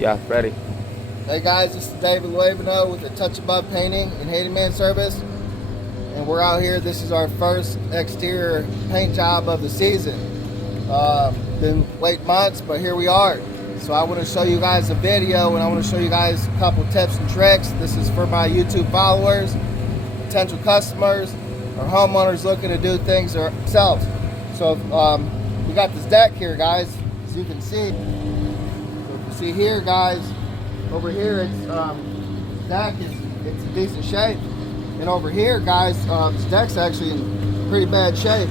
Yeah, ready. Hey guys, this is David Luevano with the Touch Above Painting and Handyman Service, and we're out here. This is our first exterior paint job of the season. Been late months, but here we are. So I want to show you guys a video, and I want to show you guys a couple tips and tricks. This is for my YouTube followers, potential customers, or homeowners looking to do things themselves. So we got this deck here, guys, as you can see. So if you see here, guys, over here it's deck it's in decent shape, and over here, guys, this deck's actually in pretty bad shape.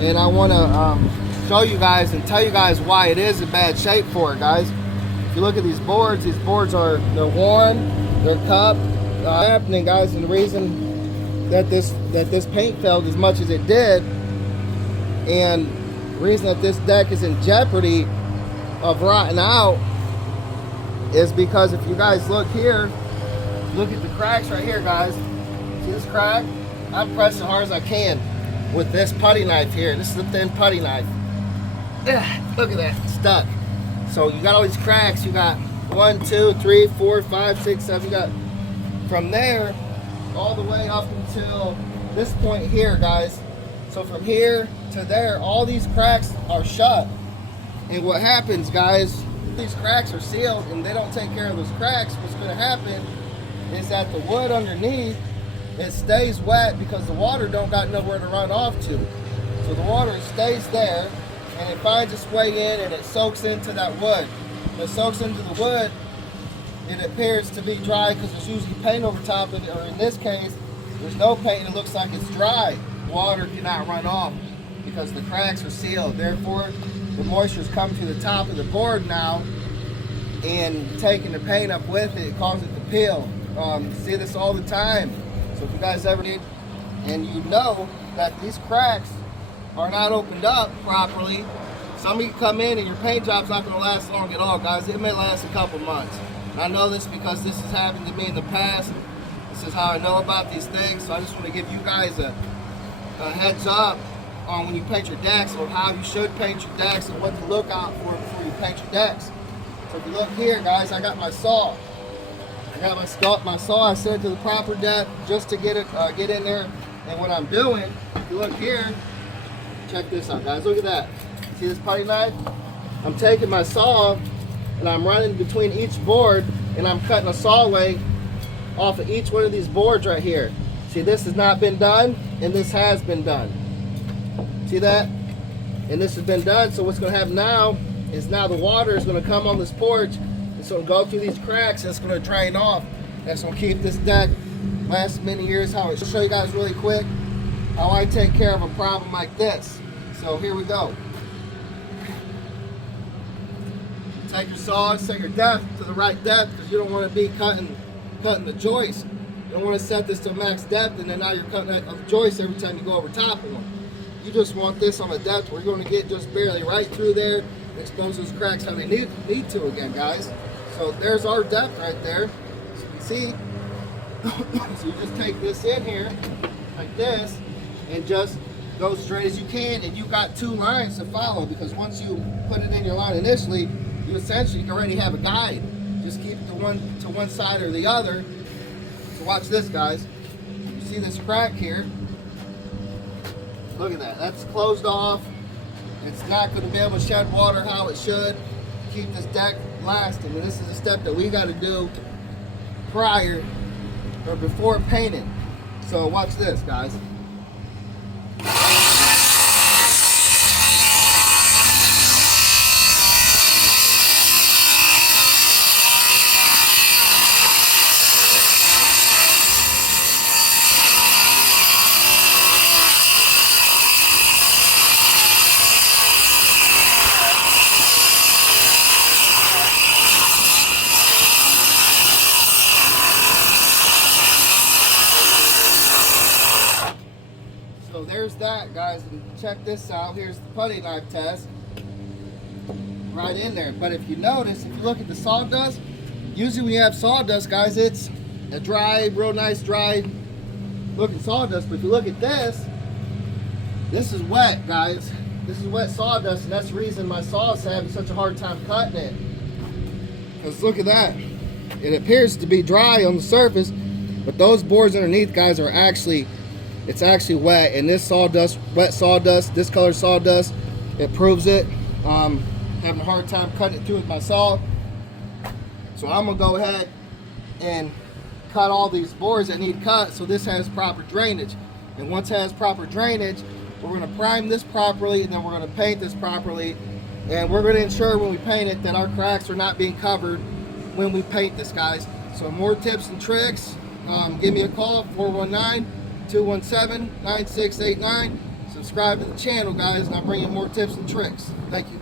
And I want to show you guys and tell you guys why it is in bad shape for it, guys. If you look at these boards they're worn, they're cupped, happening, guys, and the reason that this paint failed as much as it did, and the reason that this deck is in jeopardy of rotting out, is because if you guys look here, look at the cracks right here, guys. See this crack? I'm pressing as hard as I can with this putty knife here. This is a thin putty knife. Look at that, it's stuck. So you got all these cracks. You got 1, 2, 3, 4, 5, 6, 7. You got from there all the way up until this point here, guys. So from here to there, all these cracks are shut. And what happens, guys, these cracks are sealed and they don't take care of those cracks, what's going to happen is that the wood underneath, it stays wet because the water don't got nowhere to run off to. So the water stays there and it finds its way in and it soaks into that wood. When it soaks into the wood, it appears to be dry because there's usually paint over top of it, or in this case, there's no paint and it looks like it's dry. Water cannot run off because the cracks are sealed. Therefore, the moisture's come to the top of the board now, and taking the paint up with it causes it to peel. See this all the time. So if you guys ever did, and you know that these cracks are not opened up properly, some of you come in and your paint job's not going to last long at all, guys. It may last a couple months. And I know this because this has happened to me in the past. This is how I know about these things. So I just want to give you guys a heads up on when you paint your decks, or how you should paint your decks and what to look out for before you paint your decks. So if you look here, guys, I got my saw. My saw. I set it to the proper depth just to get in there. And what I'm doing, if you look here, check this out, guys. Look at that. See this putty knife? I'm taking my saw and I'm running between each board, and I'm cutting a saw length off of each one of these boards right here. See, this has not been done, and this has been done. See that? And this has been done. So what's going to happen now is the water is going to come on this porch. It's going to go through these cracks and it's going to drain off. That's going to keep this deck last many years. I'll show you guys really quick how I take care of a problem like this. So here we go. Take your saw, set your depth to the right depth, because you don't want to be cutting the joist. You don't want to set this to max depth and then now you're cutting a joist every time you go over top of one. You just want this on a depth where you're going to get just barely right through there, expose those cracks how they need to again, guys. So there's our depth right there. So you can see. So you just take this in here like this and just go straight as you can, and you got 2 lines to follow, because once you put it in your line initially, you essentially already have a guide. Just keep it to one side or the other. So watch this, guys. You see this crack here? Look at that. That's closed off. It's not going to be able to shed water how it should. Keep this deck lasting. And this is a step that we got to do prior or before painting. So watch this, guys. So there's that, guys, and check this out. Here's the putty knife test right in there. But if you notice, if you look at the sawdust, usually when you have sawdust, guys, it's a dry, real nice dry looking sawdust. But if you look at this is wet, guys. This is wet sawdust, and that's the reason my saw is having such a hard time cutting it. Let's look at that. It appears to be dry on the surface, but those boards underneath, guys, are actually, it's actually wet. And this sawdust, wet sawdust, this color sawdust, it proves it. Having a hard time cutting it through with my saw. So I'm gonna go ahead and cut all these boards that need cut so this has proper drainage. And once it has proper drainage, we're gonna prime this properly, and then we're gonna paint this properly. And we're gonna ensure when we paint it that our cracks are not being covered when we paint this, guys. So more tips and tricks, give me a call, 419-217-9689. Subscribe to the channel, guys, and I'll bring you more tips and tricks. Thank you.